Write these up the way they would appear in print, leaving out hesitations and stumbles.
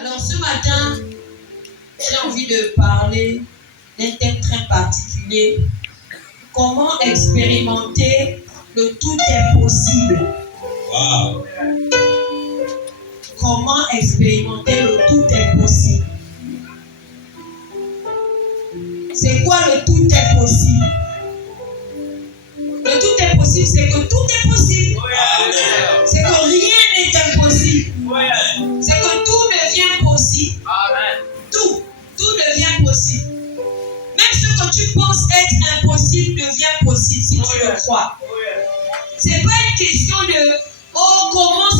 Alors ce matin, j'ai envie de parler d'un thème très particulier. Comment expérimenter le tout est possible. Wow. Comment expérimenter le tout est possible. C'est quoi le tout est possible? Le tout est possible, c'est que tout est possible. Amen. C'est que rien n'est impossible. Amen. C'est que tout devient possible. Amen. Tout devient possible. Même ce que tu penses être impossible devient possible si tu le crois. C'est pas une question de comment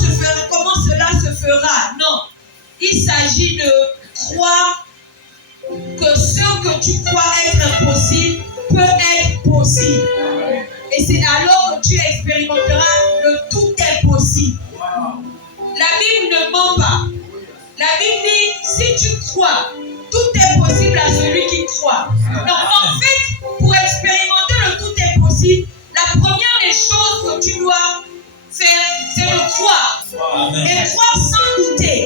cela se fera. Non. Il s'agit de croire que ce que tu crois être impossible peut être possible. Et c'est alors que tu expérimenteras le tout est possible. La Bible ne ment pas. La Bible dit, si tu crois, tout est possible à celui qui croit. Donc en fait, pour expérimenter le tout est possible, la première des choses que tu dois faire, c'est de croire. Amen. Et croire sans douter.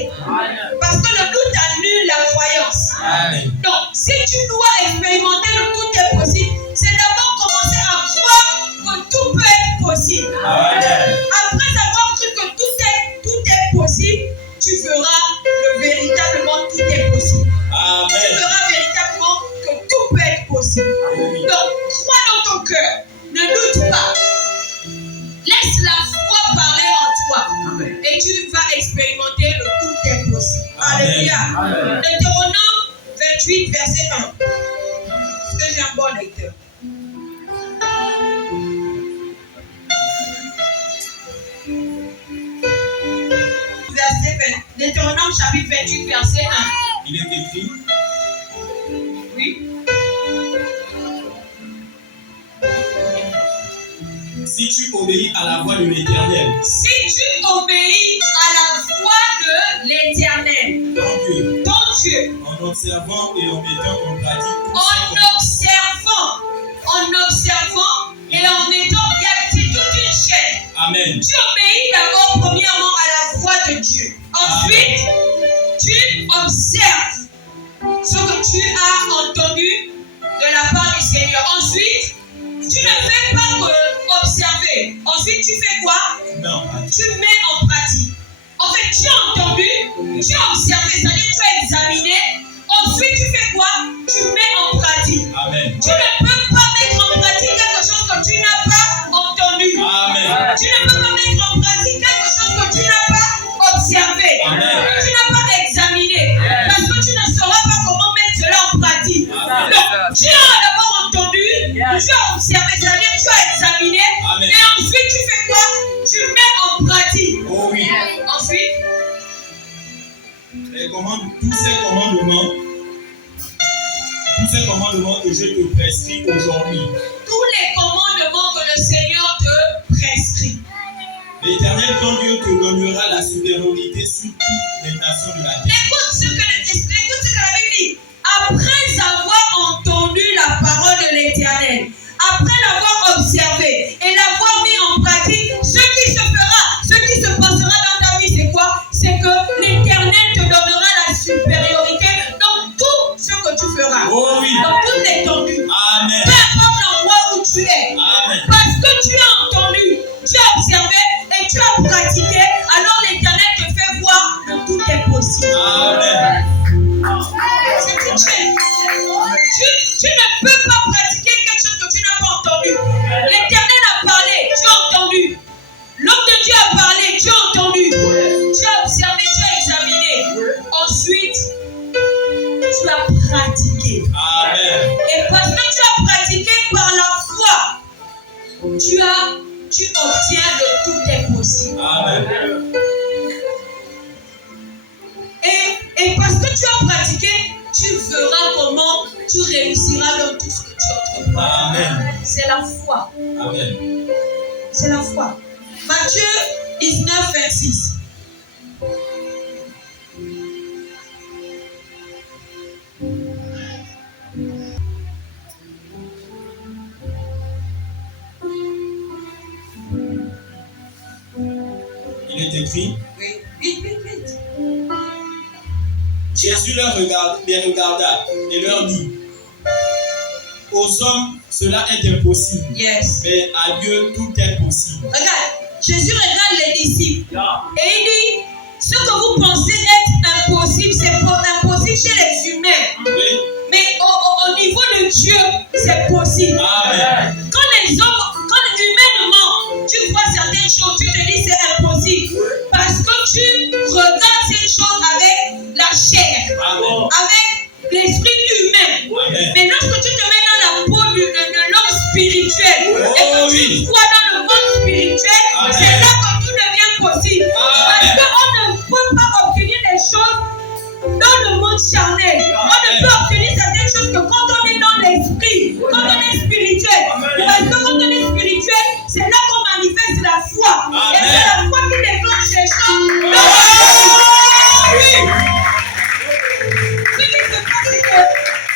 Parce que le doute annule la croyance. Amen. Donc, si tu dois expérimenter le tout est possible, c'est d'abord commencer à croire que tout peut être possible. Amen. Après avoir cru que tout est possible, tu verras véritablement tout est possible. Tu Amen. verras véritablement que tout peut être possible. Donc, crois dans ton cœur. Ne doute pas. Laisse la foi parler en toi. Amen. Et tu vas expérimenter le tout est possible. Amen. Alléluia. Amen. Deutéronome 28, verset 1. Est-ce que j'ai un bon lecteur? Deutéronome chapitre 28, verset 1. Il est écrit, Oui. si tu obéis à la voix de l'Éternel, Si tu obéis à la voix de l'Éternel, ton Dieu, en observant et en mettant en pratique tous en observant et en mettant, c'est toute une chaîne. Amen. Tu obéis d'abord premièrement à la voix de Dieu. Ensuite, tu observes ce que tu as entendu de la part du Seigneur. Ensuite, tu ne fais pas que observer. Ensuite, tu fais quoi? Non. Tu mets en pratique. En fait, tu as entendu, tu as observé, c'est-à-dire tu as examiné. Ensuite, tu fais quoi? Tu mets en pratique. Amen. Tu ne peux pas mettre en pratique quelque chose que tu n'as pas entendu. Amen. Tu ne peux pas mettre en pratique quelque chose que tu n'as pas observé. Amen. Tu n'as pas examiné. Parce que tu ne sauras pas comment mettre cela en pratique. Donc, tu as d'abord entendu, tu as observé, c'est-à-dire tu as examiné. Amen. Et ensuite, tu fais quoi? Tu mets en pratique. Oh oui. Ensuite, Tous ces commandements que je te prescris aujourd'hui, tous les commandements que le Seigneur te prescrit. l'Éternel ton Dieu te donnera la supériorité sur toutes les nations de la terre. Écoute ce que la Bible dit. Après avoir entendu la parole de l'Éternel, après l'avoir observé et l'avoir mis en pratique, ce qui se fera, ce qui se passera dans ta vie, c'est quoi? C'est que l'Éternel te donnera la supériorité dans tout ce que tu feras. Oh oui. Dans toute l'étendue. Amen. Peu importe l'endroit où tu es. Amen. Parce que tu as entendu, tu as observé et tu as pratiqué, alors l'Éternel te fait voir que tout est possible. Amen. C'est une chaîne. Tu ne peux pas pratiquer quelque chose que tu n'as pas entendu. L'Éternel a parlé, tu as entendu. L'homme de Dieu a parlé, tu as entendu. Tu as observé, tu as examiné. Ensuite, tu as pratiqué. Amen. Et parce que tu as pratiqué par la foi, tu obtiens le tout est possible. Amen. Et parce que tu as pratiqué, tu verras comment tu réussiras dans tout ce que tu entreprends. Amen. C'est la foi. Amen. C'est la foi. Matthieu 19, 26. Il est écrit, Oui, vite, vite, vite. Jésus les regarda et leur dit, aux hommes, cela est impossible, Yes. mais à Dieu, tout est possible. Regarde, Jésus regarde les disciples et il dit, ce que vous pensez être impossible, c'est impossible chez les humains. Oui. Mais au niveau de Dieu, c'est possible. Amen. Quand humainement, tu vois certaines choses, tu te dis c'est impossible. Parce que tu regardes ces choses avec la chair, Amen. avec l'esprit humain. Amen. Mais lorsque tu te mets dans la peau de l'homme spirituel, et que tu oui. vois dans le monde spirituel, Amen. c'est là que tout devient possible. Amen. Parce qu'on ne peut pas obtenir des choses dans le monde charnel. On ne peut obtenir certaines choses que quand on est dans l'esprit, quand on est spirituel. Parce que quand on est spirituel, c'est là qu'on manifeste la foi. Et c'est la foi qui déclenche les choses dans ce qui se passe, c'est que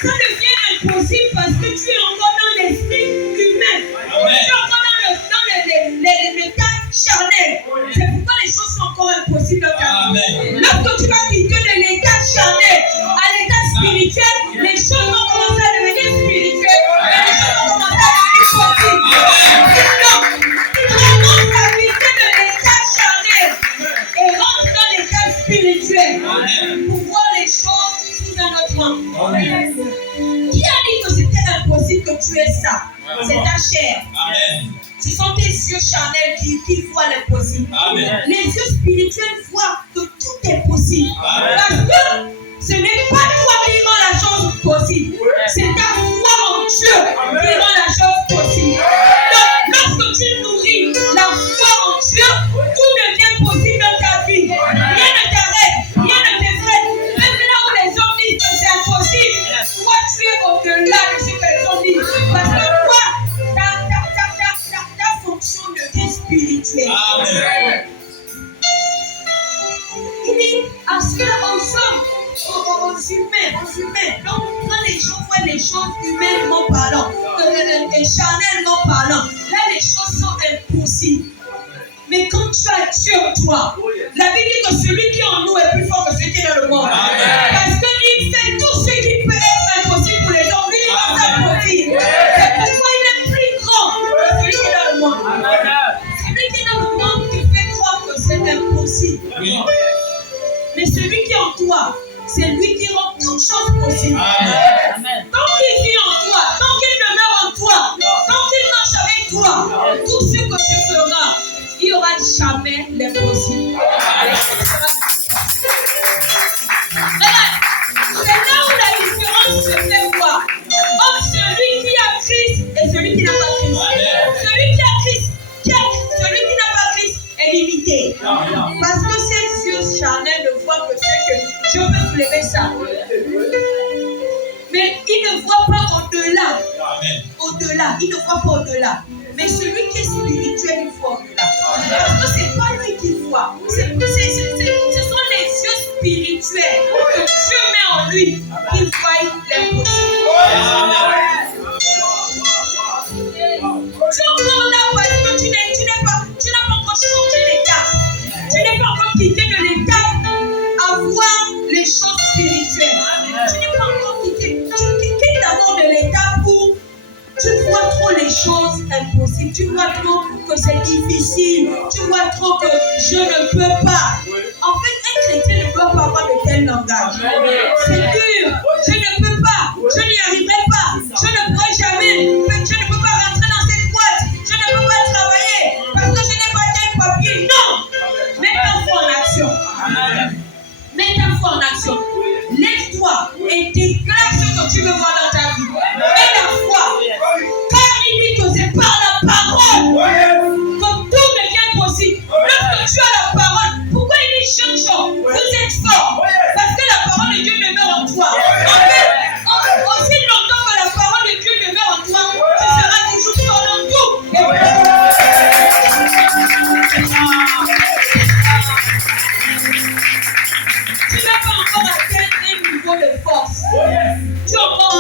ça devient impossible parce que tu es encore dans l'esprit humain. Tu es encore dans l'état charnel. C'est pourquoi les choses sont encore impossibles dans ta vie. Amen. Lorsque tu vas quitter de l'état charnel à l'état spirituel, les choses vont commencer à devenir spirituelles et les choses vont commencer à devenir possibles. Donc, tu renonces à quitter de l'état charnel et rentre dans l'état spirituel pour voir les choses sous un autre angle. Qui a dit que c'était impossible que tu aies ça? C'est ta chair. Amen. Ce sont tes yeux charnels qui voient l'impossible. Amen. Les yeux spirituels voient que tout est possible. Amen. Parce que ce n'est pas toi qui rend la chose possible. C'est ta foi en Dieu qui rend la chose possible. Donc, lorsque tu nourris la foi en Dieu, tout devient possible dans ta vie. Rien ne t'arrête, rien ne t'effraie. Même là où les hommes disent que c'est impossible, toi tu es au-delà de ce que les hommes disent. Parce que toi, ta fonction devient spirituelle. Amen. Il dit à ceux ensemble, aux humains. Donc, quand les gens voient les choses humainement parlant, et charnellement parlant, là les choses sont impossibles. Mais quand tu as Dieu en toi, la Bible dit que celui qui est en nous est plus fort que celui qui est dans le monde. Parce qu'il fait tout ce qui peut être impossible pour les hommes. Lui, il rend ça possible. C'est pourquoi il est plus grand que celui qui est dans le monde. Celui qui est dans le monde te fait croire que c'est impossible. Oui. Mais celui qui est en toi, c'est lui qui rend toutes choses possibles. Amen. Tant qu'il vit en toi, tant qu'il demeure en toi, tant qu'il marche avec toi, tout ce que tu feras, il n'y aura jamais l'impossible. C'est là où la différence se fait voir entre celui qui a Christ et celui qui n'a pas Christ. Celui qui a Christ, celui qui n'a pas Christ est limité. Parce que ses yeux charnels ne voient que ce que je peux soulever ça. Mais il ne voit pas au-delà. Au-delà, il ne voit pas au-delà. Mais celui qui est spirituel, il voit au-delà. Parce que ce n'est pas lui qui voit. Ce sont les yeux spirituels que Dieu met en lui qui voient l'impossible. Tu es encore là parce que tu n'as pas encore changé l'étape. Tu n'es pas encore quitté de l'étape à voir les choses spirituelles. Tu n'es pas encore quitté. Tu quittes d'abord de l'étape où tu vois trop les choses impossibles. Tu vois trop que c'est difficile. Tu vois trop que je ne peux pas. En fait, un chrétien ne peut pas avoir de tel langage. C'est dur. Je ne peux pas. Je n'y arriverai pas. Je ne pourrai jamais. Je ne peux pas rentrer dans cette boîte. Je ne peux pas travailler parce que je n'ai pas tel papier. Non. Mets ta foi en action. Mets ta foi en action. Lève-toi et déclare ce que tu veux voir dans ta vie. Mets la foi. Car il dit que c'est par la parole que tout devient possible. Lorsque tu as la parole, pourquoi il dit jeunes gens, vous êtes forts? Parce que la parole de Dieu demeure en toi. En fait, aussi longtemps que la parole de Dieu demeure en toi, tu seras toujours fort dans tout. Tu n'as pas encore atteint un niveau de force. Tu es encore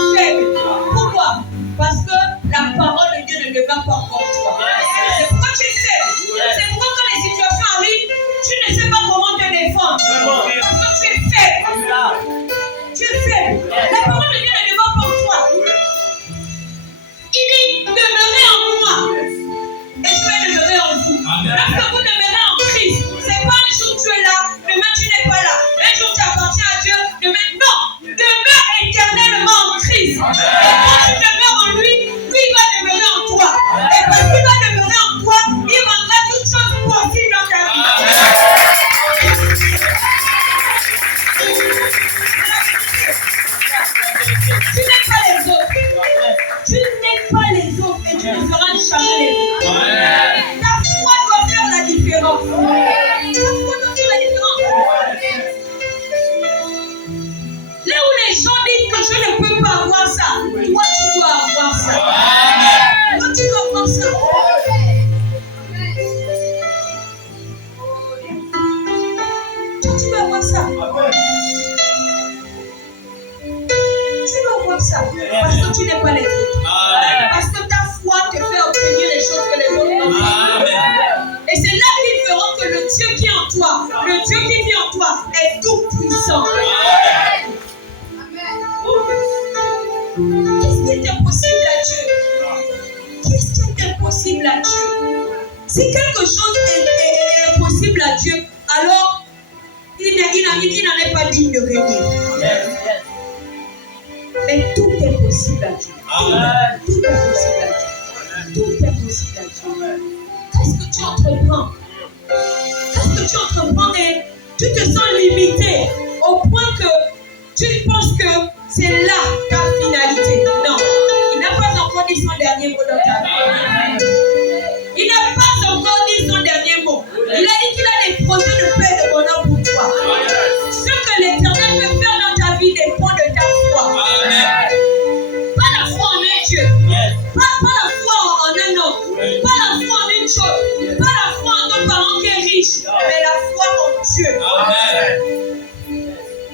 Christ. Et quand tu demeures en lui, lui il va demeurer en toi. Et parce qu'il va demeurer en toi, il rendra toutes choses possibles dans ta vie. Tu n'es pas les autres. Tu n'es pas les autres et tu ne feras jamais les autres. Ta foi doit faire la différence. Ta foi doit faire la différence. Là où les gens disent que je ne peux pas avoir ça, toi tu dois avoir ça. Toi tu dois avoir ça. Toi tu dois avoir ça. Tu dois voir ça. Parce que tu n'es pas les autres. Parce que ta foi te fait obtenir les choses que les autres n'ont pas. Et c'est là qu'ils verront que le Dieu qui est en toi, le Dieu qui vit en toi, est tout puissant. Qu'est-ce qui est impossible à Dieu? Qu'est-ce qui est impossible à Dieu? Si quelque chose est impossible à Dieu, alors il n'en est pas digne de régner. Mais tout est possible à Dieu. Tout est possible à Dieu. Tout est possible à Dieu. Qu'est-ce que tu entreprends? Qu'est-ce que tu entreprends et tu te sens limité au point que tu penses que c'est là ta finalité? Non. Il n'a pas encore dit son dernier mot dans ta vie. Il n'a pas encore dit son dernier mot. Il a dit qu'il a des projets de paix et de bonheur pour toi. Ce que l'Éternel veut faire dans ta vie dépend de ta foi. Pas la foi en un Dieu. Pas la foi en un homme. Pas la foi en une chose. Pas la foi en ton parent qui est riche. Mais la foi en Dieu.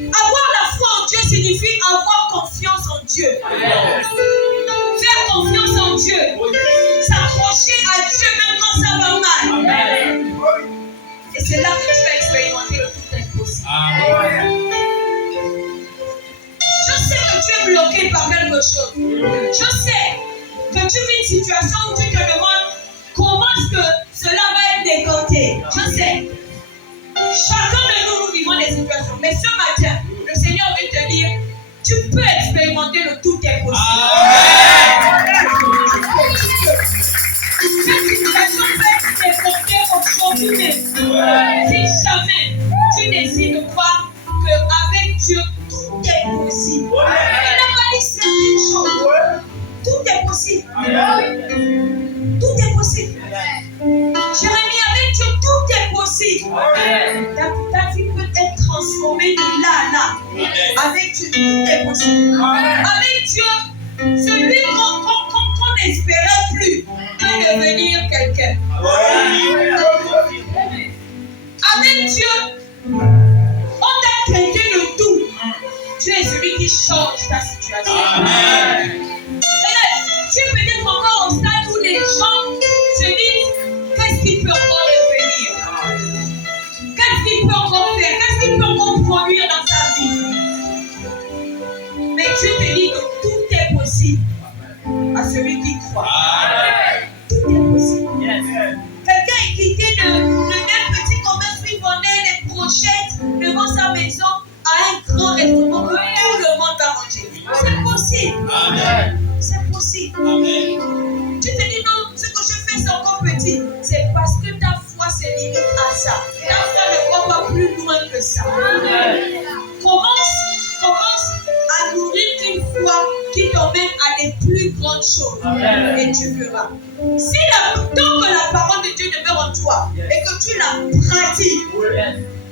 Avoir la foi en Dieu signifie avoir confiance en Dieu. Faire confiance en Dieu. S'accrocher à Dieu même quand ça va mal. Et c'est là que tu vas expérimenter le tout impossible. Je sais que tu es bloqué par quelque chose. Je sais que tu vis une situation où tu te demandes comment est-ce que cela va être décanté. Je sais. Chacun de nous vivons des situations. Mais ce matin, le Seigneur veut te dire, tu peux expérimenter le tout impossible. Cette situation peut être déportée aujourd'hui même. Si jamais tu décides de croire qu'avec Dieu, tout est possible. Il n'a pas dit certaines choses. Tout est possible. Tout est possible. Jérémie, avec Dieu, tout est possible. Ta vie peut être transformée de là à là. Avec Dieu, tout est possible. Avec Dieu, celui qu'on n'espérait plus peut devenir quelqu'un. Avec Dieu, on t'a traité le tout. Tu es celui qui change ta situation. Tu es peut-être encore au stade où les gens se disent qu'est-ce qu'il peut encore devenir? Qu'est-ce qu'il peut encore faire? Qu'est-ce qu'il peut encore produire dans sa vie? Mais Dieu te dit que tout est possible à celui qui croit. Tout est possible. Quelqu'un est quitté d'un petit commerce qui vendait des brochettes devant sa maison à un grand restaurant où tout le monde va manger. C'est possible. C'est possible. Tu te dis non, ce que je fais c'est encore petit. C'est parce que ta foi se limite à ça. Ta foi ne va pas plus loin que ça. Commence à nourrir une foi qui t'emmène à des plus grandes choses. Et tu verras. Tant que la parole de Dieu demeure en toi et que tu la pratiques,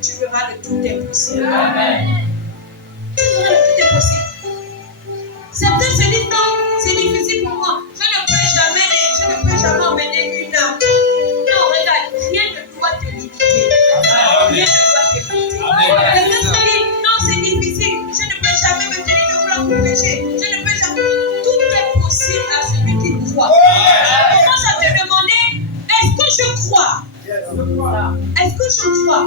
tu verras que tout est possible. Tu verras que tout est possible. Certains se disent non, c'est difficile pour moi. Je ne peux jamais emmener une âme. Non, regarde, rien ne doit te limiter. Rien ne doit te limiter. Quelqu'un se dit non, c'est difficile. Je ne peux jamais me tenir debout pour pécher. Je ne peux jamais. Tout est possible à celui qui croit. Commence à te demander, est-ce que je crois? Est-ce que je crois?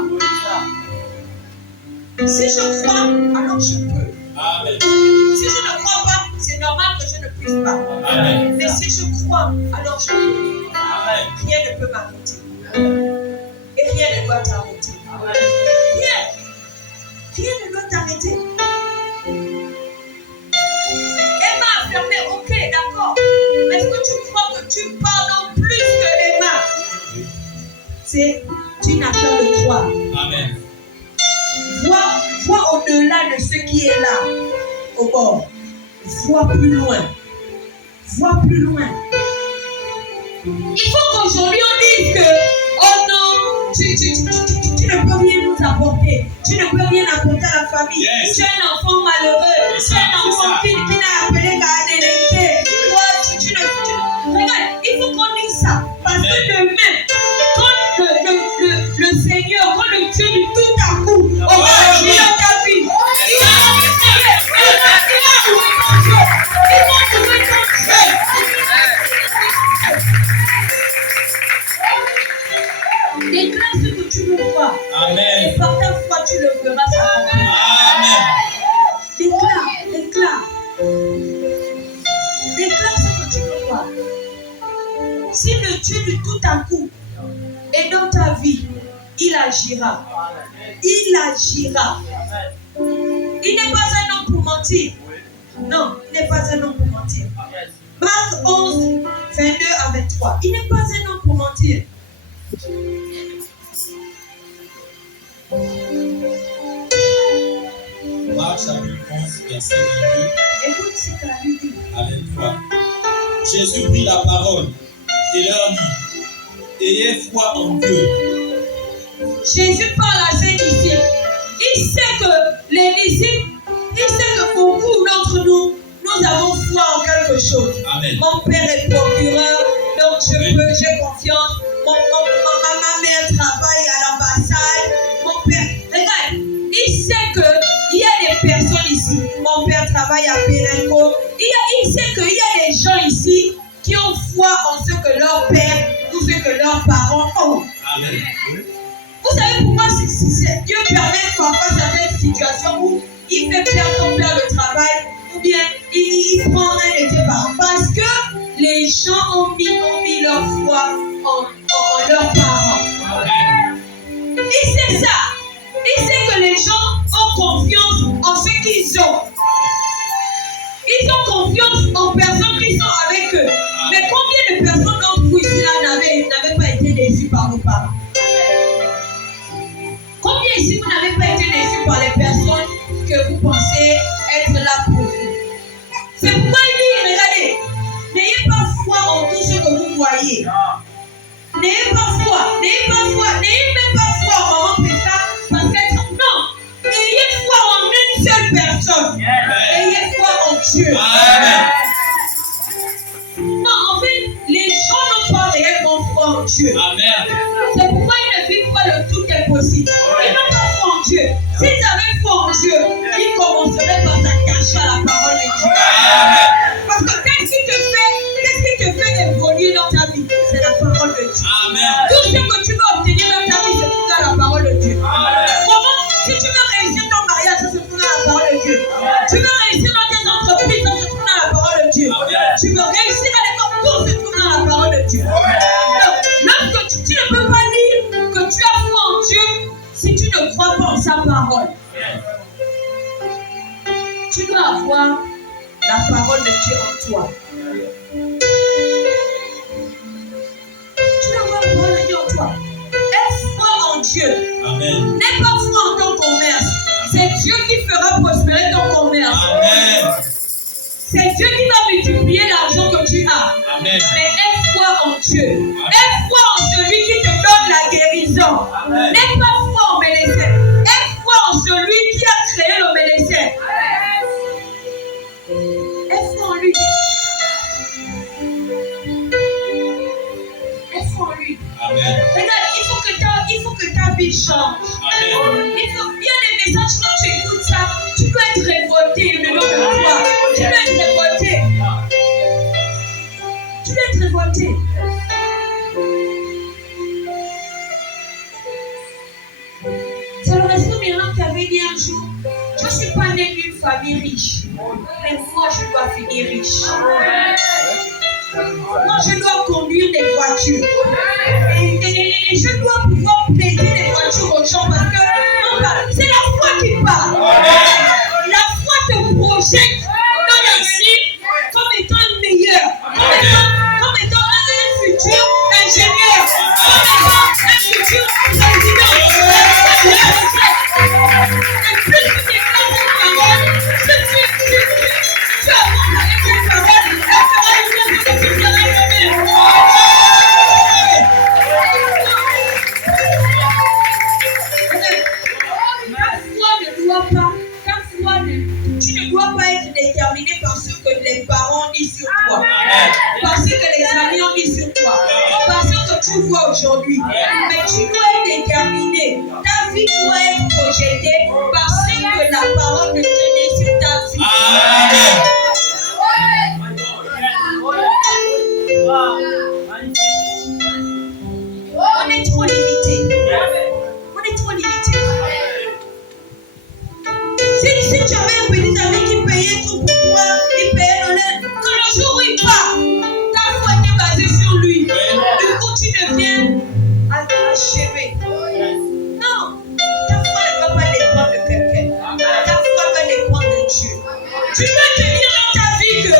Si je crois, alors je peux. Amen. Si je ne crois pas, c'est normal que je ne puisse pas. Amen. Mais si je crois, alors je peux. Rien ne peut m'arrêter. Et rien ne doit t'arrêter. Rien. Rien ne doit t'arrêter. Et ma au-delà de ce qui est là, au bord. Vois plus loin. Vois plus loin. Il faut qu'aujourd'hui on dise que, oh non, tu ne peux rien nous apporter. Tu ne peux rien apporter à la famille. Yes. Tu es un enfant malheureux. Tu es un enfant qui n'a appelé qu'à délinquer. Regarde, il faut qu'on dise ça. Parce que demain, quand le Seigneur, quand le Dieu du tout à coup, on va agir dans ta vie. Il va trouver ton Dieu. Déclare ce que tu veux voir. Amen. Et par ta foi, tu le verras s'accomplir. Amen. Déclare. Déclare ce que tu veux voir. Si le Dieu du tout à coup est dans ta vie, il agira. Il agira. Il n'est pas un homme pour mentir. Non, il n'est pas un homme pour mentir. Marc 11, 22 à 23. Il n'est pas un homme pour mentir. Marc chapitre 11, verset 22 Écoute ce que la Bible dit. à 23. Jésus prit la parole et leur dit, ayez foi en Dieu. Jésus parle à ses disciples. Il sait que les disciples, il sait que beaucoup d'entre nous, nous avons foi en quelque chose. Amen. Mon père est procureur, donc j'ai confiance. Ma mère travaille à l'ambassade. Mon père, regarde, il sait qu'il y a des personnes ici. Mon père travaille à Pérenco. Il sait qu'il y a des gens ici qui ont foi en ce que leur père ou ce que leurs parents ont. Amen. Vous savez pourquoi Dieu permet parfois certaines situations où il fait perdre ton père le travail ou bien il prend un de tes parents parce que les gens ont mis leur foi en leurs parents. Il sait ça. Il sait que les gens ont confiance en ce qu'ils ont. Ils ont confiance en personnes qui sont avec eux. Mais combien de personnes d'entre vous ici là n'avaient pas été déçues par vos parents? Combien ici vous n'avez pas été déçus par les personnes que vous pensez être là pour vous? C'est pourquoi il dit, regardez, n'ayez pas foi en tout ce que vous voyez. N'ayez pas foi, n'ayez même pas foi en maman Pétra, parce qu'elle non, ayez foi en une seule personne. Ayez foi en Dieu. Amen. Non, en fait, les gens n'ont pas réellement foi en Dieu. Amen. C'est pourquoi ils ne vivent pas le tout est possible. Ils n'ont pas foi en Dieu. S'ils avaient foi en Dieu, ils commenceraient par s'attacher à la parole de Dieu. Amen. Parce que qu'est-ce qui te fait évoluer dans ta vie? C'est la parole de Dieu. Amen. Tout ce que tu veux obtenir dans ta vie, se trouve dans la parole de Dieu. Amen. Comment? Si tu veux réussir ton mariage, ça se trouve dans la parole de Dieu. Tu veux réussir dans tes entreprises, ça se trouve dans la parole de Dieu. Tu veux réussir à l'école, tout se trouve dans la parole de Dieu. Donc, lorsque tu ne peux pas dire que tu as foi en Dieu si tu ne crois pas en sa parole. Tu dois avoir la parole de Dieu en toi. Tu dois avoir la parole de Dieu en toi. Aie foi en Dieu. Amen. N'aie pas foi en ton commerce. C'est Dieu qui fera prospérer ton commerce. Amen. C'est Dieu qui va multiplier l'argent que tu as. Amen. Mais aie foi en Dieu. Aie foi en celui qui te donne la guérison. Amen. N'aie pas foi en médecin. Aie foi en celui qui a créé le médecin. Aie foi en lui. Aie foi en lui. Amen. Regarde, il faut que ta vie change. Amen. Il faut bien les messages quand tu écoutes ça, tu peux être révolté le nom de toi. Tu peux être révolté. Tu peux être révolté. C'est le Resto Miracle qui avait dit un jour, je ne suis pas né d'une famille riche, mais moi je dois finir riche. Moi je dois conduire des voitures. Et je dois pouvoir prêter des voitures aux gens parce que c'est la foi qui parle. La foi te projette dans l'avenir comme étant le meilleur, comme étant un futur ingénieur, comme étant un futur président. Et plus tu déclares déterminé par ce que les parents disent sur toi, par ce que les amis ont dit sur toi, par ce que tu vois aujourd'hui. Mais tu dois être déterminé. Ta vie doit être projetée par ce que la parole de Dieu dit sur ta vie. On est trop limité. On est trop limité. Si tu avais un petit ami qui payait tout pour toi, il payait l'honneur, que le jour où il part, ta foi était basée sur lui. Du coup, tu deviens achevé. Non, ta foi ne doit pas dépendre de quelqu'un. Ta foi doit dépendre de Dieu. Tu peux te dire dans ta vie que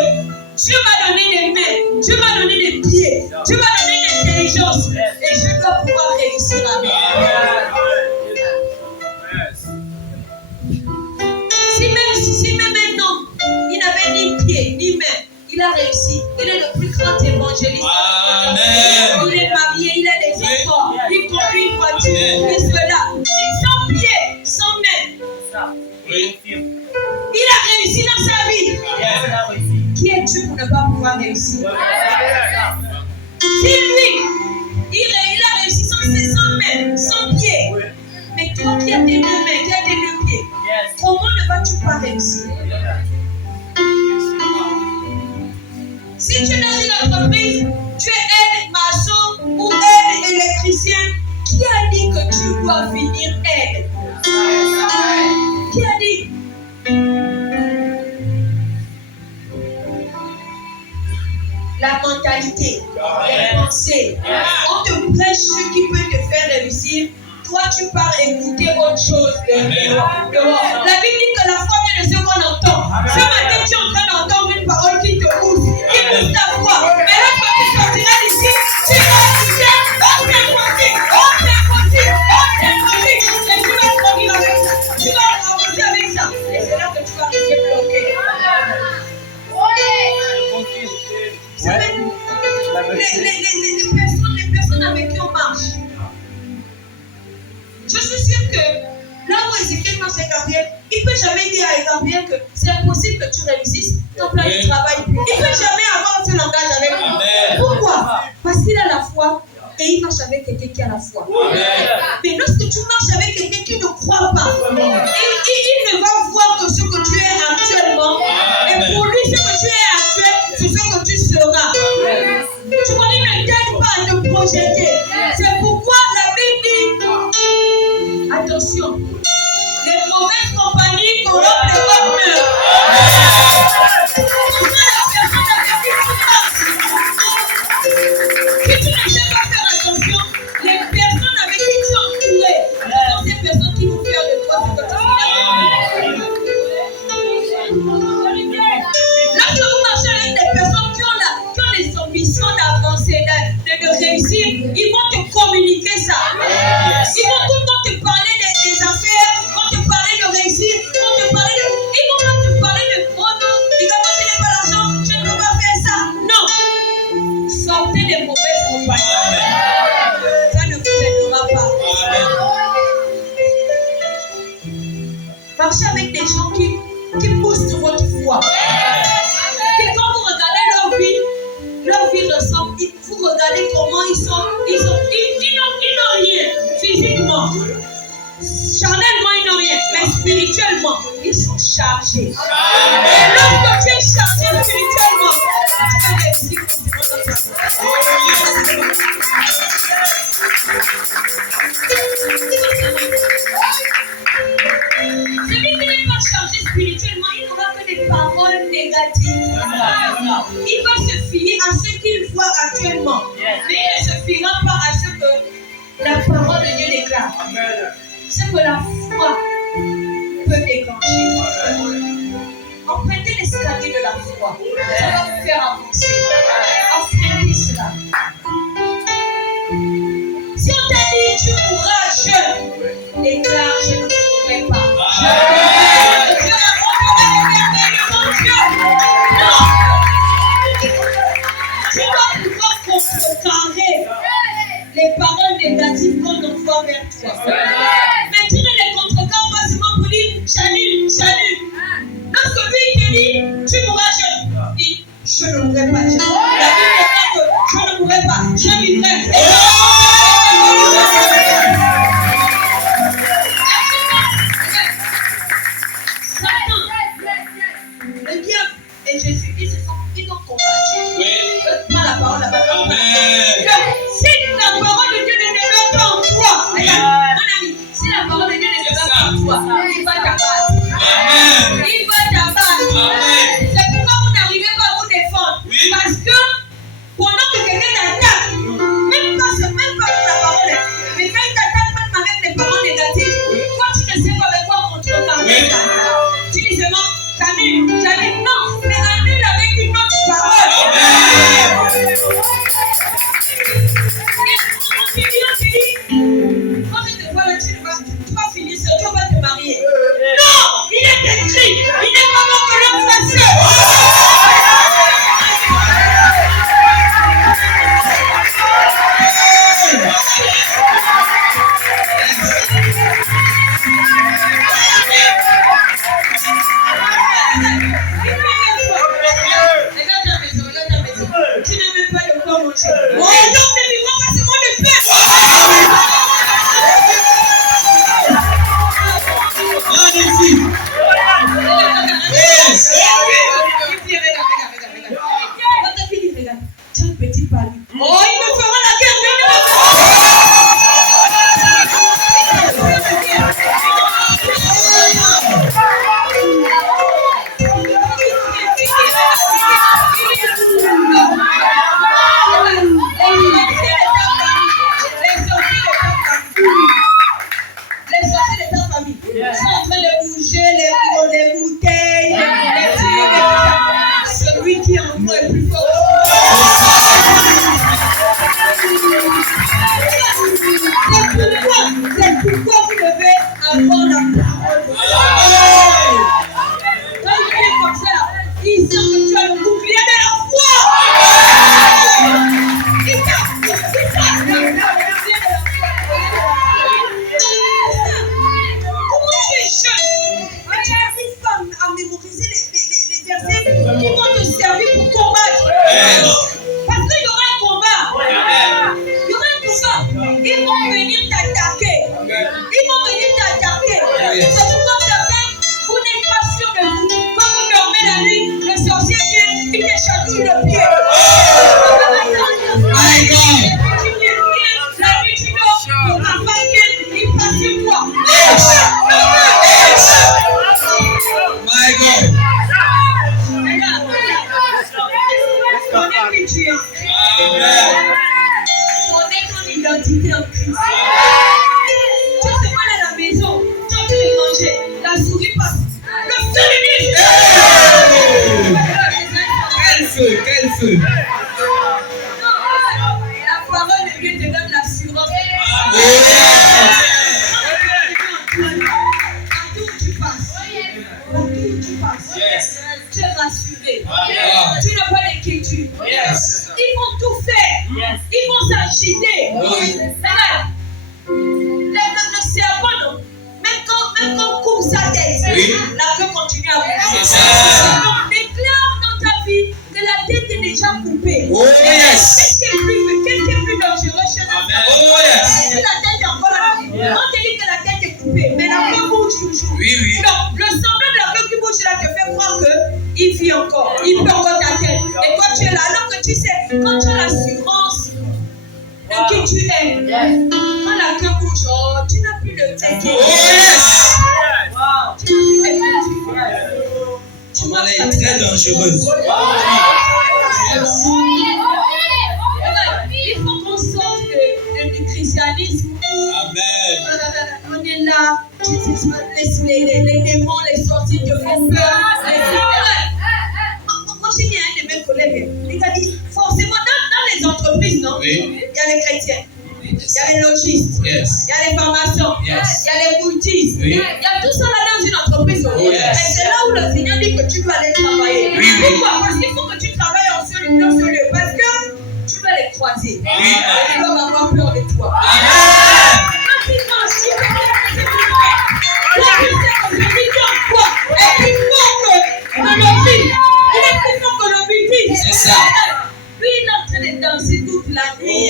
Dieu m'a donné des mains, Dieu m'a donné des pieds, Dieu m'a donné une intelligence et je dois pouvoir réussir avec. Si même un homme, il n'avait ni pied, ni main, il a réussi. Il est le plus grand évangéliste. Amen. Il est marié, il a des enfants, il conduit une voiture, et cela. Sans pied, sans main. Oui. Il a réussi dans sa vie. Qui es-tu pour ne pas pouvoir réussir? Si lui, il a réussi sans main, sans pied. Mais toi qui as tes deux mains, qui as tes deux pieds, comment ne vas-tu pas réussir? Si tu es dans une entreprise, tu es aide maçon ou aide électricien, qui a dit que tu dois finir aide? Qui a dit? La mentalité, les pensées, on te prêche ce qui peut te faire réussir. Toi, tu pars écouter autre chose dehors. La Bible dit que la foi vient de ce qu'on entend. Ce matin, tu es en train d'entendre une parole qui te pousse, qui pousse ta foi. Mais lorsque tu sortiras d'ici, tu vas dire, oh c'est possible, oh c'est possible, oh c'est possible. Et tu vas grandir avec ça. Tu vas avancer avec ça. Et c'est là que tu vas rester bloqué. Les personnes avec qui on marche. Je suis sûre que là où Ézéchiel dans ses carrières, il ne peut jamais dire à Gabriel que c'est impossible que tu réussisses ton plan de travail. Il ne peut jamais avoir ce langage avec lui. Pourquoi? Parce qu'il a la foi et il marche avec quelqu'un qui a la foi. Mais lorsque tu marches avec quelqu'un qui ne croit pas, il ne va voir que ce que tu es actuellement. Et pour lui, ce que tu es actuel, c'est ce que tu seras. Tu connais, ne t'aide pas à te projeter. C'est pourquoi la Bible dit, attention, les mauvaises compagnies corrompent le bonheur. Si tu ne sais pas faire attention, les personnes avec qui tu es entouré sont des personnes qui vont faire de toi ce que tu fais. Lorsque vous marchez avec des personnes qui ont les ambitions d'avancer, de réussir, ils vont te communiquer ça. Ils vont tout le temps te parler des affaires, ils vont te parler de réussir, ils vont te parler de... Ils vont même te parler de... Oh non, regarde, je n'ai pas l'argent, je ne peux pas faire ça. Non. Sortez des mauvaises compagnies. Ça ne vous aidera pas. Marchez avec des gens qui poussent votre foi. Et quand vous regardez leur vie ressemble, vous regardez comment ils n'ont rien physiquement. Charnellement, ils n'ont rien, mais spirituellement, ils sont chargés. Et lorsque tu es chargé spirituellement, tu vas réussir celui qui n'est pas chargé spirituellement, il n'aura que des paroles négatives. Il va se fier à ce qu'il voit actuellement, mais il ne se fiera pas à ce que la parole de Dieu déclare. C'est que la foi peut déclencher. Empruntez l'escalier de la foi. Ça va vous faire avancer. Empruntez cela. Si on t'a dit tu mourras jeune, déclare je ne mourrai pas. Dieu m'accompagnera éternellement jeune. Non. Tu dois pouvoir contrecarrer les paroles négatives qu'on envoie vers toi. Mais tu ne les contrecarres pas seulement pour dire salut, salut. Lorsque lui il te dit tu mourras toi. Il va t'abattre. Amen. Il va t'abattre. Amen. C'est pourquoi vous n'arrivez pas à vous défendre. Oui. Parce que pendant que quelqu'un t'attaque, même pas avec la parole, mais quand il t'attaque même avec les paroles négatives, toi tu ne sais pas avec quoi contrecarrer ça. Tu dis seulement, j'annule, non, mais annule avec une autre parole. Amen. Quand je te vois là, tu vas finir seul, tu vas te marier. Non, il est écrit, il n'est pas bon que l'homme fasse seul. Regarde ta maison. Tu n'as même pas de quoi manger. Oh, l'homme ne vivra pas seulement de pain. Magnifique. Yes. Regarde. Tiens, petit pali. Oh, il me fera la guerre, mais il ne me fera les sorciers de ta famille sont en train de bouger les bouteilles, les tubes. Celui qui est en nous est plus fort. C'est pourquoi vous devez avoir la parole. Quand il est comme ça, là, il sent que tu as le bouclier de la foi. Il sent le bouclier de la Comment tu es jeune, mais tu n'arrives pas à mémoriser les versets qui vont te servir pour combattre. Parce qu'il y aura un combat. Il y aura un combat. Ils vont venir t'attaquer. C'est pourquoi vous n'êtes pas sûr de vous. Quand vous dormez la nuit, le sorcier vient, il te chatouille le pied. My God. La nuit tu dors, ton papa vient, il passe sur toi. My God. Connais qui tu es. Amen. Connais ton identité en Christ. Tu sais pas à la maison, tu as envie de manger, la souris passe. Le féminisme. Quel feu, quel feu. La parole de Dieu te donne l'assurance. Partout où tu passes, tu es rassuré. Tu n'as pas d'inquiétude. Ils vont tout faire. Ils vont s'agiter. Regarde, le serpent, non? Même quand on coupe sa tête, la queue continue à bouger. Donc, déclare dans ta vie que la tête est déjà coupée. Qu'est-ce qui est plus dangereux chez la femme? Si la tête est encore là, on te dit que la tête est coupée, mais la queue bouge toujours. Donc, le semblant de la queue qui bouge là te fait croire qu'il vit encore. Il peut encore ta tête. Et toi, tu es là. Alors que tu sais, quand tu as l'assurance de qui tu es, quand la queue bouge, oh, tu n'as plus de tête. Tu n'as plus de tête. Elle est très dangereuse. Il faut qu'on sorte du christianisme. Amen. On est là, les démons, les sorciers te font peur. Moi, j'ai dit à un de mes collègues, il a dit, forcément, dans les entreprises, non? Il y a les chrétiens, il y a les logistes, il y a les pharmaciens, il y a les bouddhistes. Il y a tout ça là dans une entreprise. Et c'est là où le Seigneur dit que tu dois aller travailler. Pourquoi? Parce qu'il faut que tu travailles en ce lieu. Parce que tu dois les croiser. Et ils doivent avoir peur de toi. Quand ils mangent, tu peux les et plus fort que le fils. Il est plus fort que le bêtise. C'est ça. Lui, il est en train de danser toute la nuit.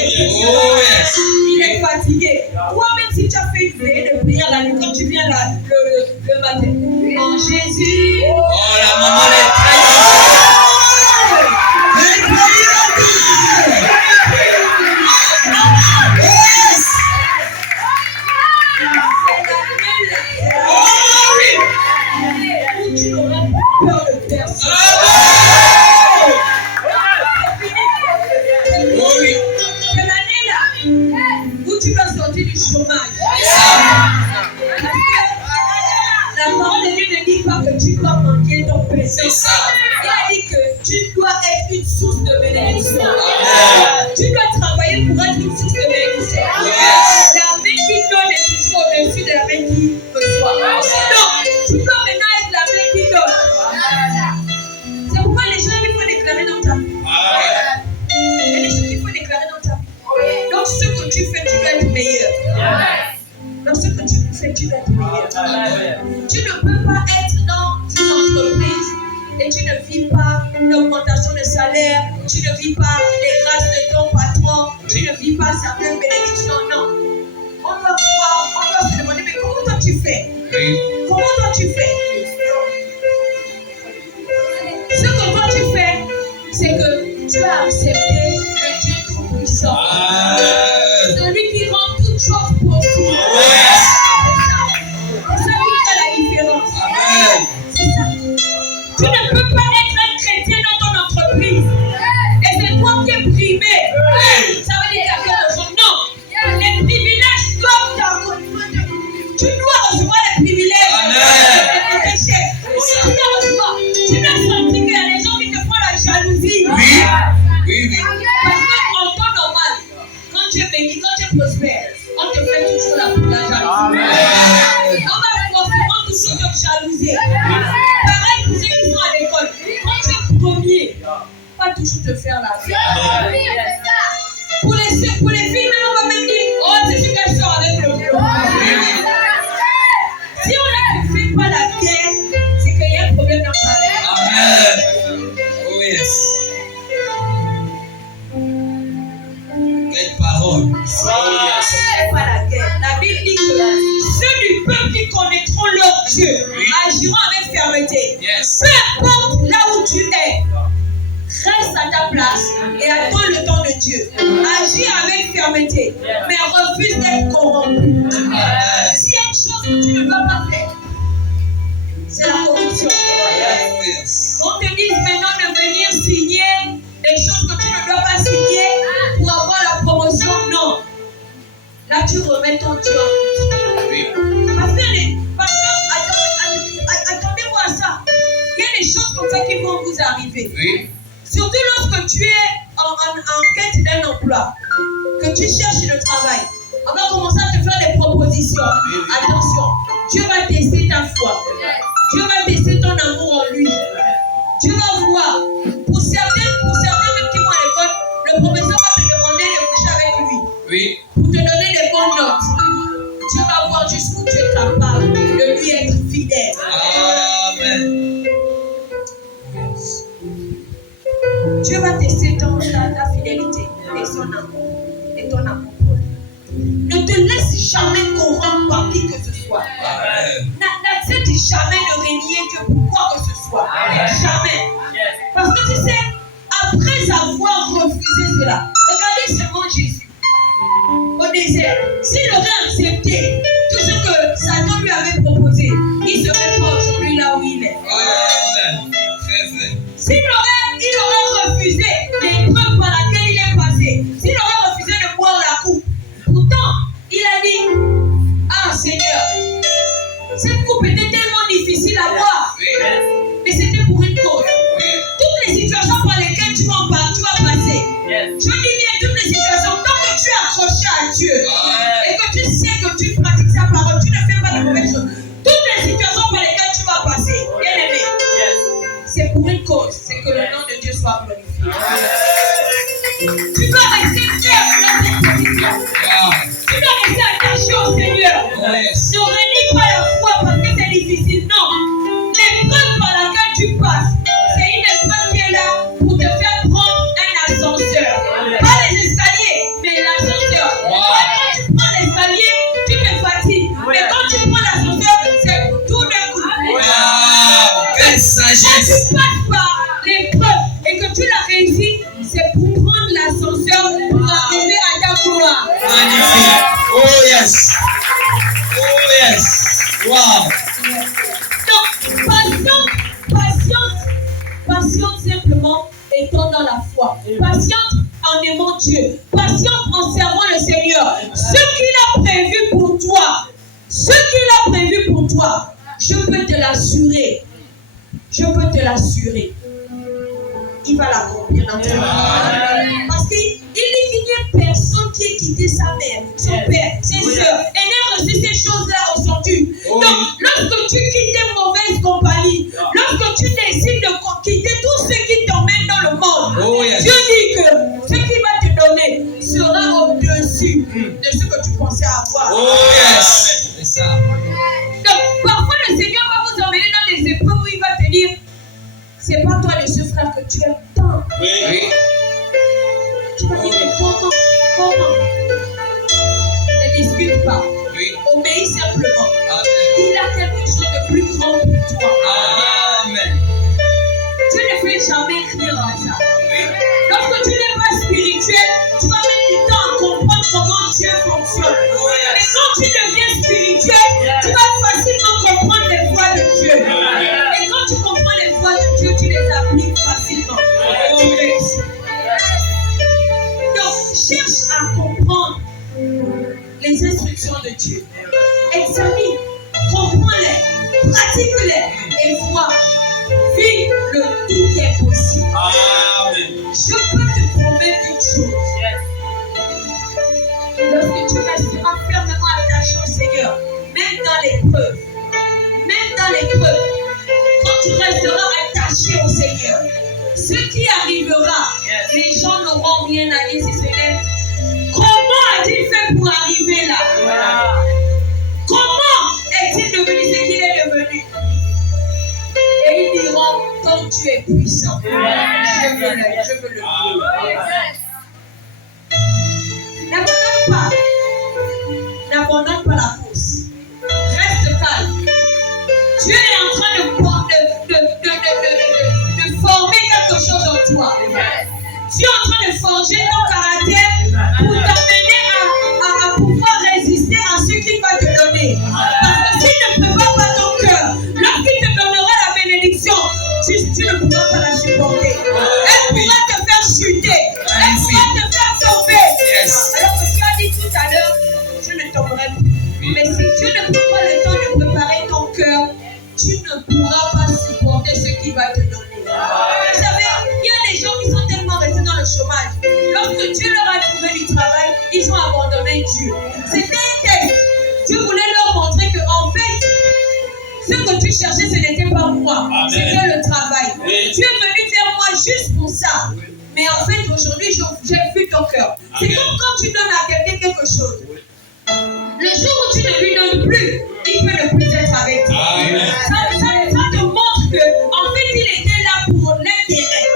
Il est fatigué. Toi-même, si tu as fait une veillée de prière la nuit, quand tu viens là, le matin, en Jésus. Oh, la maman est très C'est la nuit. dit pas que tu dois manquer ton pain. C'est ça. Il a dit que tu dois être une source de bénédiction. Amen. Tu dois travailler pour être une source de bénédiction. Yes. La main qui donne est toujours au-dessus de la main qui reçoit. Donc, tu dois maintenant être la main qui donne. C'est pourquoi les gens il faut déclarer dans ta vie. Amen. Il y a des choses qu'il faut déclarer dans ta vie. Donc, ce que tu fais, tu dois être meilleur. Donc, ce que tu fais, tu dois être meilleur. Tu ne peux pas être dans une entreprise et tu ne vis pas l'augmentation de salaire, tu ne vis pas les grâces de ton patron, tu ne vis pas certaines bénédictions. Non. On doit se demander, mais comment toi tu fais? Comment toi tu fais? Ce que toi tu fais, c'est que tu as accepté le Dieu Tout-Puissant. Celui qui rend toutes choses possibles. C'est ça qui fait la différence. C'est ça. Tu ne peux pas être un chrétien dans ton entreprise. Et c'est toi qui es primé. Ça veut dire qu'il y a quelque chose. Non. Les privilèges doivent t'accompagner. Tu dois recevoir les privilèges. De tes chefs. Tu dois recevoir. Tu dois sentir qu'il y a des gens qui te font la jalousie. Oui. Parce qu'en temps normal, quand tu es béni, quand tu es prospère, on te fait toujours la jalousie. On va forcément toujours te jalouser. Pareil pour ceux qui sont à l'école. Quand tu es premier, pas toujours te faire la vie. Pour les filles, on va même dire, oh, c'est celui qu'elle sort avec le bleu. Si on ne fait pas la guerre, c'est qu'il y a un problème dans ta vie. Amen. Oh yes. Quelle parole. C'est pas la guerre. La Bible dit que ceux du peuple qui connaîtront leur Dieu agiront avec fermeté. Yes. Peu importe là où tu es, reste à ta place et attends le temps de Dieu. Agis avec fermeté, mais refuse d'être corrompu. S'il y a une chose que tu ne dois pas faire, c'est la corruption. Oh yes. On te dise maintenant de venir signer des choses que tu ne dois pas signer pour avoir la promotion. Non. Là, tu remets ton Dieu en doute. Oui. Parce que attendez-moi à ça. Il y a des choses comme ça qui vont vous arriver. Oui. Surtout lorsque tu es en quête d'un emploi, que tu cherches le travail. On va commencer à te faire des propositions. Attention, Dieu va tester ta foi. Dieu va tester ton amour en lui. Dieu va voir. Pour certains même qui vont à l'école, le professeur va te demander de coucher avec lui. Oui. Pour te donner des bonnes notes. Dieu va voir jusqu'où tu es capable de lui être fidèle. Amen. Dieu va tester ta fidélité et son amour. Et ton amour pour lui. Ne te laisse jamais corrompre par qui que ce soit. N'accepte jamais de renier Dieu pour quoi que ce soit. Jamais. Parce que tu sais, après avoir refusé cela, regardez seulement Jésus au désert. S'il aurait accepté tout ce que Satan lui avait proposé, il ne serait pas aujourd'hui là où il est. Amen. Très vrai. Il aurait refusé l'épreuve par laquelle il est passé. S'il aurait refusé de boire la coupe. Pourtant, il a dit, ah Seigneur, cette coupe était tellement difficile à boire. Mais c'était pour une cause. Toutes les situations par lesquelles tu vas passer. Je dis bien toutes les situations. Tant que tu es accroché à Dieu et que tu sais que tu pratiques sa parole, tu ne fais pas de mauvaises choses. Toutes les situations par lesquelles tu vas passer, bien aimé, c'est pour une cause. C'est que le nom de Dieu soit glorifié. Tu dois rester ferme dans cette position. Tu dois rester attaché au Seigneur. Ne renie pas la foi parce que c'est difficile. Non. L'épreuve par laquelle tu passes, c'est une épreuve qui est là pour te faire prendre un ascenseur. Pas les escaliers, mais l'ascenseur. Quand tu prends l'escalier, tu te fatigues. Mais quand tu prends l'ascenseur, c'est tout d'un coup. Quelle sagesse. Quand tu passes par l'épreuve et que tu l'as réussi, c'est pour prendre l'ascenseur pour arriver à ta gloire. Magnifique. Oh yes. Oh yes. Wow. Donc, patiente simplement étant dans la foi. Patiente en aimant Dieu. Patiente en servant le Seigneur. Ce qu'il a prévu pour toi, je peux te l'assurer. Je peux te l'assurer. Il va l'accomplir dans ta vie. Parce qu'il dit qu'il n'y a personne qui ait quitté sa mère, son père, ses soeurs, et n'a reçu ces choses-là aujourd'hui. Donc, lorsque tu quittes des mauvaises compagnies, lorsque tu décides de quitter tout ce qui t'emmène dans le monde, Dieu dit que ce qu'il va te donner sera au-dessus de ce que tu pensais avoir. C'est ça. Donc, parfois, le Seigneur va vous emmener dans des épreuves où il va te dire, c'est pas toi de ce frère que tu aimes tant. Oui. Tu vas dire, mais comment? Ne discute pas. Oui. Obéis simplement. Amen. Il a quelque chose de plus grand pour toi. Amen. Dieu ne fait jamais rien à ça. Oui. Lorsque tu n'es pas spirituel, tu vas mettre du temps à comprendre comment Dieu fonctionne. Mais quand tu deviens spirituel, tu vas facilement comprendre les voies de Dieu. Et quand tu comprends les voies de Dieu, tu les appliques facilement. Tu réussis. Donc, cherche à comprendre les instructions de Dieu. Examine, comprends-les, pratique-les et vois. Vis le tout est possible. Amen. Je peux te promettre une chose. Lorsque tu resteras fermement attaché au Seigneur, même dans l'épreuve, quand tu resteras attaché au Seigneur, ce qui arrivera, les gens n'auront rien à dire si ce n'est comment a-t-il fait pour arriver là? Comment est-il devenu ce qu'il est devenu? Et ils diront, comme tu es puissant, je veux le voir. N'abandonne pas la course. Reste calme. Dieu est en train de former quelque chose en toi. Dieu est en train de forger ton caractère pour t'amener à pouvoir résister à ce qu'il va te donner. Parce que s'il ne prépare pas ton cœur, lorsqu'il te donnera la bénédiction, tu ne pourras pas la supporter. Elle pourra te faire chuter. Elle pourra te faire tomber. Alors que tu as dit tout à l'heure, je ne tomberai plus. Mais si Dieu ne prend pas le temps de préparer ton cœur, tu ne pourras pas supporter ce qu'il va te donner. Vous savez, il y a des gens qui sont tellement restés dans le chômage. Lorsque Dieu leur a trouvé du travail, ils ont abandonné Dieu. C'était un test. Dieu voulait leur montrer que, en fait, ce que tu cherchais, ce n'était pas moi. C'était le travail. Dieu est venu vers moi juste pour ça. Mais en fait, aujourd'hui, j'ai vu ton cœur. C'est comme quand tu donnes à quelqu'un quelque chose. Le jour où tu ne lui donnes plus, il peut ne plus être avec toi. Ça te montre que, en fait, il était là pour l'intérêt,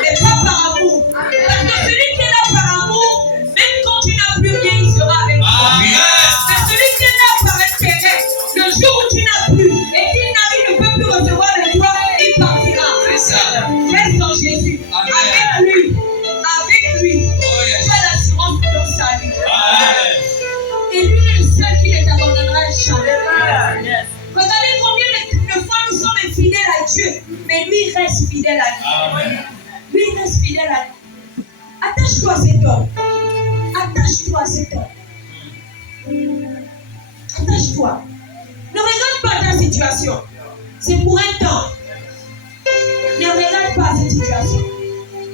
mais pas par amour. Parce que celui qui est là par amour, même quand tu n'as plus rien, il sera avec toi. Mais celui qui est là par intérêt, le jour où tu n'as plus et qu'il ne peut plus recevoir de toi, il partira. Reste en Jésus. Avec lui, tu as l'assurance de ton salut. Et lui est le seul qui ne t'abandonnera jamais. Regardez combien de fois nous sommes infidèles à Dieu, mais lui reste fidèle à nous. Lui reste fidèle à nous. Attache-toi à cet homme. Attache-toi à cet homme. Attache-toi. Ne regarde pas ta situation. C'est pour un temps. Ne regarde pas cette situation.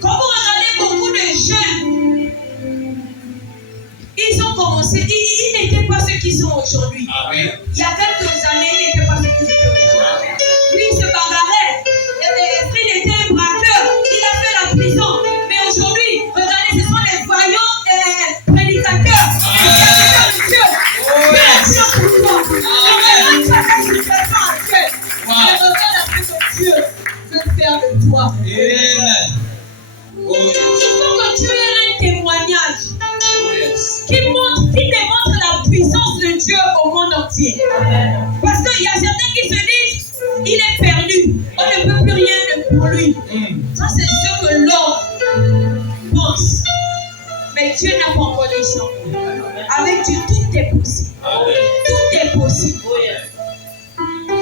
Quand vous regardez beaucoup de jeunes, ils ont commencé, ils n'étaient pas ceux qu'ils sont aujourd'hui. Il y a quelques années, ils n'étaient pas ceux qu'ils étaient aujourd'hui. Lui, il se bagarrait. Il était un braqueur. Il a fait la prison. Mais aujourd'hui, regardez, ce sont les vaillants prédicateurs. Dieu pour toi. Ne regarde pas ta situation actuelle. Mais regarde ce que Dieu veut faire de toi. Il faut que tu aies un témoignage qui démontre la puissance de Dieu au monde entier. Parce qu'il y a certains qui se disent, il est perdu, on ne peut plus rien pour lui. Ça, c'est ce que l'homme pense. Mais Dieu n'a pas encore dit ça. Avec Dieu, tout est possible. Tout est possible.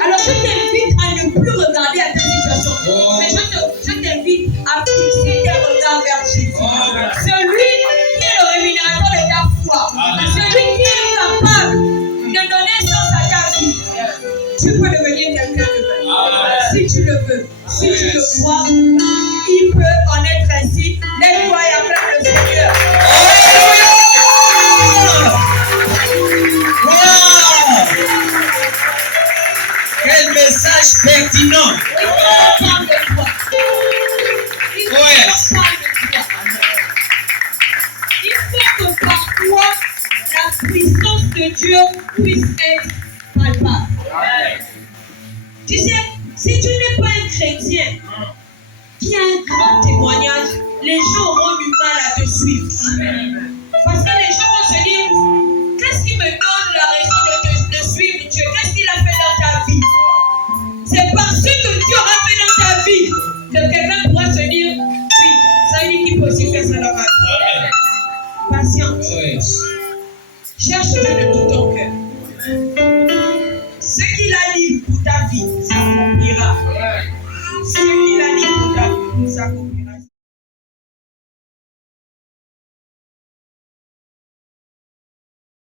Alors, je t'invite à ne plus regarder à ta situation. Mais je t'invite à fixer tes regards vers Jésus. Celui qui est le rémunérateur de ta foi. Celui qui est capable de donner sens à ta vie. Tu peux devenir devenir quelqu'un de vrai. Amen. Si tu le veux, si tu le crois, il peut en être ainsi. Lève-toi et acclame le Seigneur. Wow! Quel message pertinent! Il faut parler de toi. Il faut Ouais. parler de toi. Il faut que par toi, la puissance de Dieu puisse être palpable. Tu sais, si tu n'es pas un chrétien qui a un grand témoignage, les gens auront du mal à te suivre.